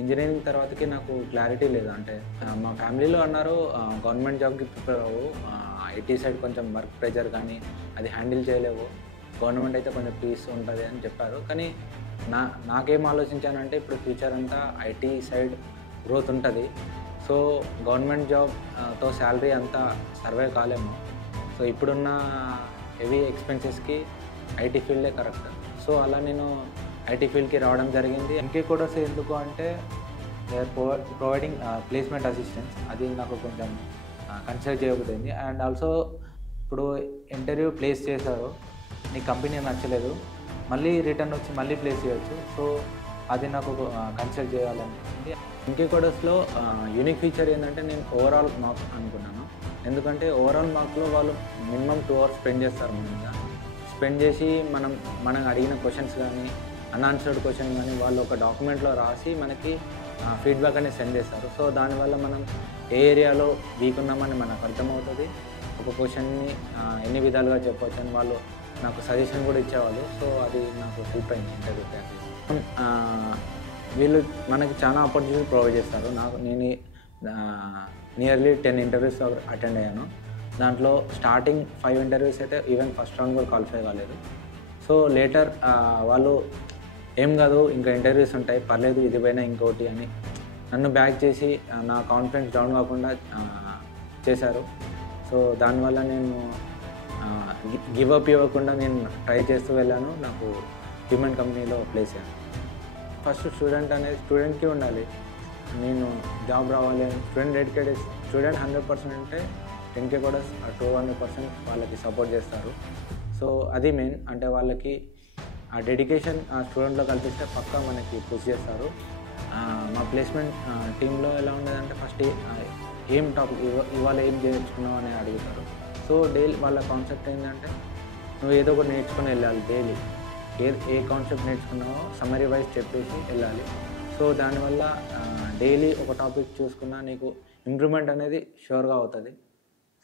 Engineering తర్వాతకి నాకు clarity లేదు. అంటే మా ఫ్యామిలీలో అన్నారు గవర్నమెంట్ జాబ్‌కి ప్రిపేర్ అవ్వు. ఐటీ సైడ్ కొంచెం వర్క్ ప్రెషర్ కానీ అది హ్యాండిల్ చేయలేవు. గవర్నమెంట్ అయితే కొంచెం పీస్ ఉంటది అని చెప్పారు. కానీ నాకేం ఆలోచించానంటే ఇప్పుడు ఫ్యూచర్ అంతా ఐటీ సైడ్ గ్రోత్ ఉంటది. సో గవర్నమెంట్ జాబ్ తో సాలరీ అంతా సర్వైవ్ కాలేము. సో ఇప్పుడున్న హెవీ ఎక్స్‌పెన్సెస్‌కి ఐటీ ఫీల్డే కరెక్ట్. సో అలా నేను ఐటీ ఫీల్డ్‌కి రావడం జరిగింది. ఎంకే కోర్స్ ఎందుకు అంటే they are providing placement assistance. అది నాకు కొంచెం కన్సిడర్ చేయబోతుంది. అండ్ ఆల్సో ఇప్పుడు ఇంటర్వ్యూ ప్లేస్ చేశారు, నీ కంపెనీ నచ్చలేదు, మళ్ళీ రిటర్న్ వచ్చి మళ్ళీ ప్లేస్ చేయొచ్చు. సో అది నాకు కన్సిడర్ చేయాలనిపించింది. ఎంకే కోర్స్‌లో యూనిక్ ఫీచర్ ఏంటంటే నేను ఓవరాల్ మార్క్స్ అనుకున్నాను. ఎందుకంటే ఓవరాల్ మార్క్స్‌లో వాళ్ళు మినిమమ్ 2 అవర్స్ స్పెండ్ చేస్తారు మన మీద. స్పెండ్ చేసి మనం అడిగిన క్వశ్చన్స్ కానీ అన్ఆన్సర్డ్ క్వశ్చన్ కానీ వాళ్ళు ఒక డాక్యుమెంట్లో రాసి మనకి ఫీడ్బ్యాక్ అనేది సెండ్ చేస్తారు. సో దానివల్ల మనం ఏ ఏరియాలో వీక్ ఉన్నామని మనకు అర్థమవుతుంది. ఒక క్వశ్చన్ని ఎన్ని విధాలుగా చెప్పవచ్చు అని వాళ్ళు నాకు సజెషన్ కూడా ఇచ్చేవాళ్ళు. సో అది నాకు హెల్ప్ అయింది ఇంటర్వ్యూ ప్రాక్టీస్. వీళ్ళు మనకి చాలా ఆపర్చునిటీ ప్రొవైడ్ చేస్తారు. నేను నియర్లీ 10 ఇంటర్వ్యూస్ అటెండ్ అయ్యాను. దాంట్లో స్టార్టింగ్ 5 ఇంటర్వ్యూస్ అయితే ఈవెన్ ఫస్ట్ రౌండ్ కూడా క్వాలిఫై కాలేదు. సో లేటర్ వాళ్ళు ఏం కాదు ఇంకా ఇంటర్వ్యూస్ ఉంటాయి, పర్లేదు ఇది పోయినా ఇంకోటి అని నన్ను బ్యాక్ చేసి నా కాన్ఫిడెన్స్ డౌన్ కాకుండా చేశారు. సో దానివల్ల నేను గివ్ అప్ ఇవ్వకుండా నేను ట్రై చేస్తూ వెళ్ళాను. నాకు హ్యూమన్ కంపెనీలో ప్లేస్ అయ్యాను. ఫస్ట్ స్టూడెంట్కి ఉండాలి, నేను జాబ్ రావాలి అని స్టూడెంట్ డెడికేటెడ్. స్టూడెంట్ 100% ఉంటే 10K కూడా 200% వాళ్ళకి సపోర్ట్ చేస్తారు. సో అది మెయిన్. అంటే వాళ్ళకి ఆ డెడికేషన్ ఆ స్టూడెంట్లో కల్పిస్తే పక్కా మనకి పుష్ చేస్తారు. మా ప్లేస్మెంట్ టీంలో ఎలా ఉండేదంటే ఫస్ట్ ఏం టాపిక్ ఇవాళ ఏం నేర్చుకున్నావు అని అడుగుతారు. సో డైలీ వాళ్ళ కాన్సెప్ట్ ఏంటంటే నువ్వు ఏదో ఒకటి నేర్చుకుని వెళ్ళాలి. డైలీ ఏ కాన్సెప్ట్ నేర్చుకున్నావో సమ్మరీ వైజ్ చెప్పేసి వెళ్ళాలి. సో దానివల్ల డైలీ ఒక టాపిక్ చూసుకున్నా నీకు ఇంప్రూవ్మెంట్ అనేది షూర్గా అవుతుంది.